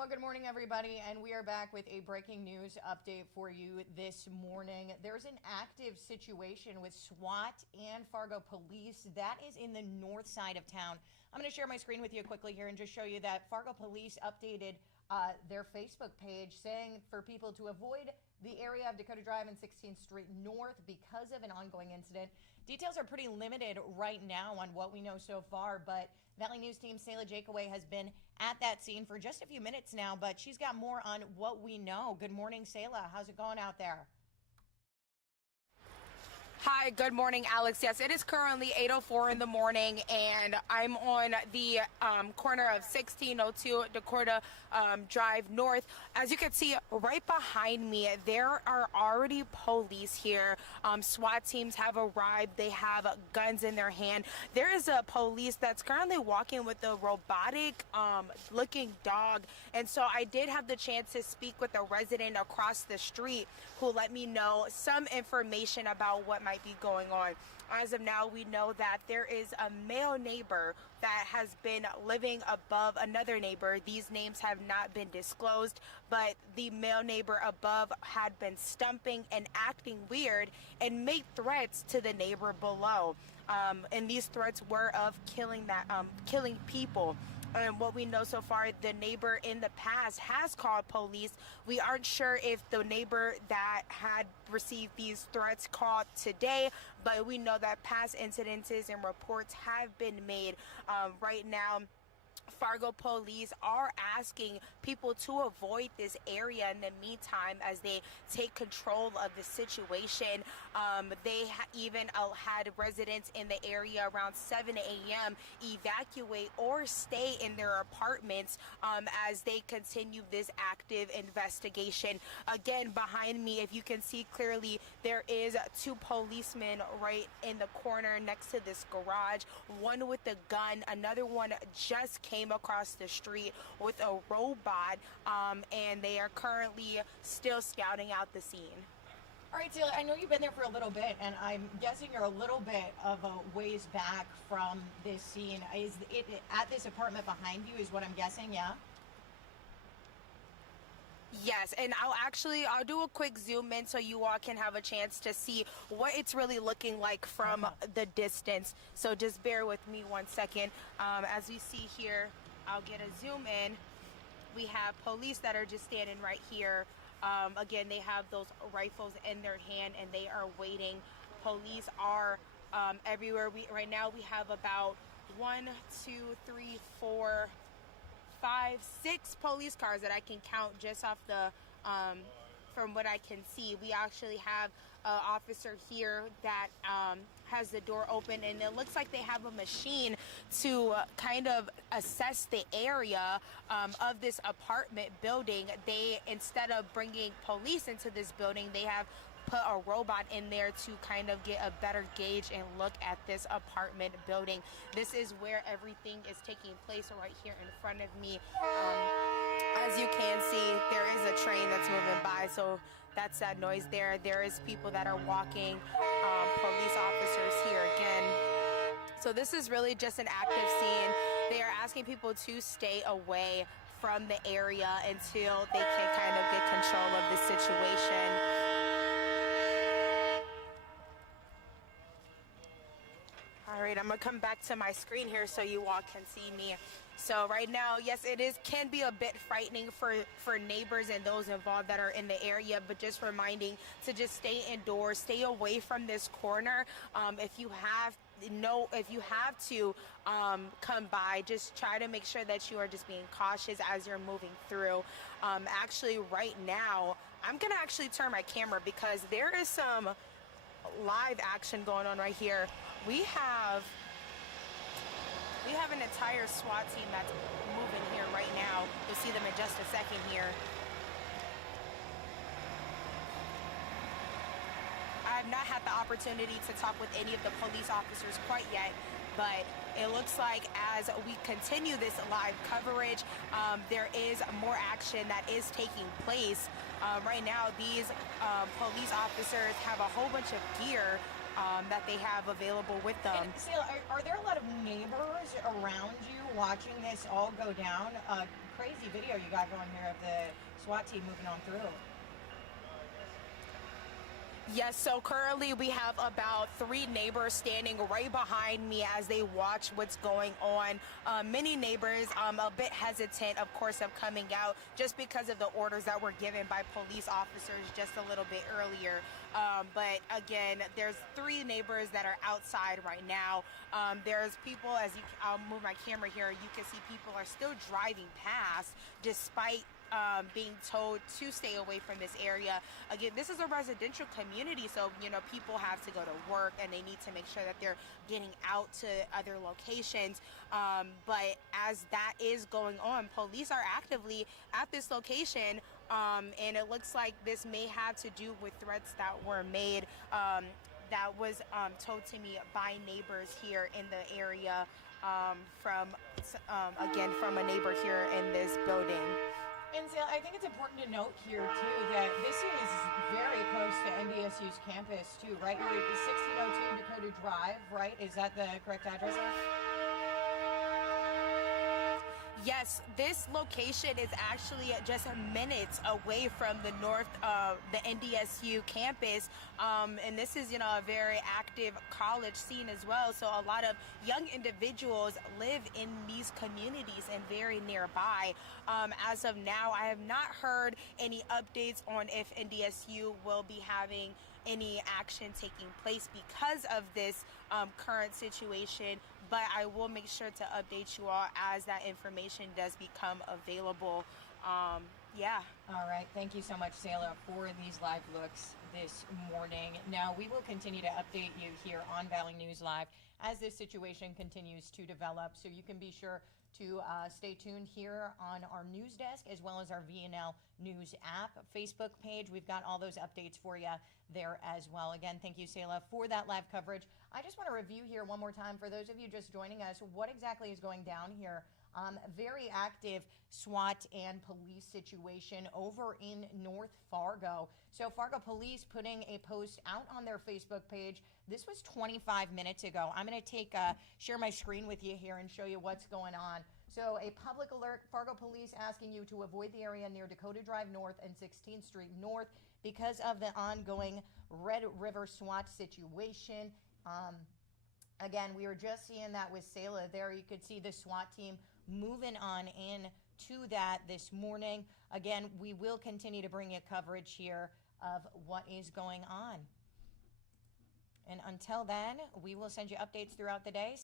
Well, good morning, everybody, and we are back with a breaking news update for you this morning. There's an active situation with SWAT and Fargo police that is in the north side of town. I'm going to share my screen with you quickly here and just show you that Fargo police updated their Facebook page saying for people to avoid the area of Dakota Drive and 16th Street North because of an ongoing incident. Details are pretty limited right now on what we know so far, but Valley News team Sayla Jakeaway has been at that scene for just a few minutes now, but she's got more on what we know. Good morning, Sayla. How's it going out there? Hi, good morning, Alex. Yes, it is currently 8:04 in the morning, and I'm on the corner of 1602 Dakota Drive North. As you can see right behind me, there are already police here. SWAT teams have arrived. They have guns in their hand. There is a police that's currently walking with a robotic looking dog, and so I did have the chance to speak with a resident across the street who let me know some information about what might be going on. As of now, we know that there is a male neighbor that has been living above another neighbor. These names have not been disclosed, but the male neighbor above had been stumping and acting weird and made threats to the neighbor below. And these threats were of killing people. And what we know so far, the neighbor in the past has called police. We aren't sure if the neighbor that had received these threats called today, but we know that past incidences and reports have been made. Right now, Fargo police are asking people to avoid this area in the meantime as they take control of the situation. They even had residents in the area around 7 a.m. evacuate or stay in their apartments as they continue this active investigation. Again, behind me, if you can see clearly, there is two policemen right in the corner next to this garage, one with a gun, another one just came across the street with a robot, and they are currently still scouting out the scene. All right, Celia, I know you've been there for a little bit, and I'm guessing you're a little bit of a ways back from this scene. Is it at this apartment behind you is what I'm guessing, yeah? Yes, and I'll do a quick zoom in so you all can have a chance to see what it's really looking like from the distance. So just bear with me one second. As we see here, I'll get a zoom in. We have police that are just standing right here. Again, they have those rifles in their hand and they are waiting. Police are everywhere. Right now we have about 6 police cars that I can count just off the from what I can see. We actually have an officer here that has the door open, and it looks like they have a machine to kind of assess the area of this apartment building. They, instead of bringing police into this building, they have put a robot in there to kind of get a better gauge and look at this apartment building. This is where everything is taking place right here in front of me. As you can see, there is a train that's moving by, so that's that noise there. There is people that are walking, police officers here again. So this is really just an active scene. They are asking people to stay away from the area until they can kind of get control of the situation. All right, I'm gonna come back to my screen here so you all can see me. So right now, yes, can be a bit frightening for neighbors and those involved that are in the area, but just reminding to just stay indoors, stay away from this corner. If you have to come by, just try to make sure that you are just being cautious as you're moving through. Actually, right now, I'm gonna actually turn my camera because there is some live action going on right here. We have an entire SWAT team that's moving here right now. You'll see them in just a second here. I have not had the opportunity to talk with any of the police officers quite yet, but it looks like as we continue this live coverage, there is more action that is taking place. Right now, these police officers have a whole bunch of gear that they have available with them. And, are there a lot of neighbors around you watching this all go down? crazy video you got going here of the SWAT team moving on through. Yes, so currently we have about 3 neighbors standing right behind me as they watch what's going on. Many neighbors a bit hesitant, of course, of coming out just because of the orders that were given by police officers just a little bit earlier. But again, there's 3 neighbors that are outside right now. There's people, I'll move my camera here, you can see people are still driving past despite being told to stay away from this area. Again, this is a residential community, so people have to go to work and they need to make sure that they're getting out to other locations. But as that is going on, police are actively at this location, and it looks like this may have to do with threats that were made, that was told to me by neighbors here in the area, from a neighbor here in this building. And so I think it's important to note here, too, that this is very close to NDSU's campus, too, right? You're at 1602 Dakota Drive, right? Is that the correct address? Yes, this location is actually just minutes away from the the NDSU campus, and this is, a very active college scene as well. So a lot of young individuals live in these communities and very nearby. As of now, I have not heard any updates on if NDSU will be having any action taking place because of this current situation, but I will make sure to update you all as that information does become available. Yeah. All right. Thank you so much, Sayla, for these live looks this morning. Now, we will continue to update you here on Valley News Live as this situation continues to develop, so you can be sure to stay tuned here on our news desk as well as our VNL News app, Facebook page. We've got all those updates for you there as well. Again, thank you, Sayla, for that live coverage. I just want to review here one more time for those of you just joining us what exactly is going down here. Very active SWAT and police situation over in North Fargo. So Fargo police putting a post out on their Facebook page. This was 25 minutes ago. I'm going to share my screen with you here and show you what's going on. So a public alert, Fargo police asking you to avoid the area near Dakota Drive North and 16th Street North because of the ongoing Red River SWAT situation. Again, we were just seeing that with Sayla there. You could see the SWAT team moving on in to that this morning. Again, we will continue to bring you coverage here of what is going on. And until then, we will send you updates throughout the day.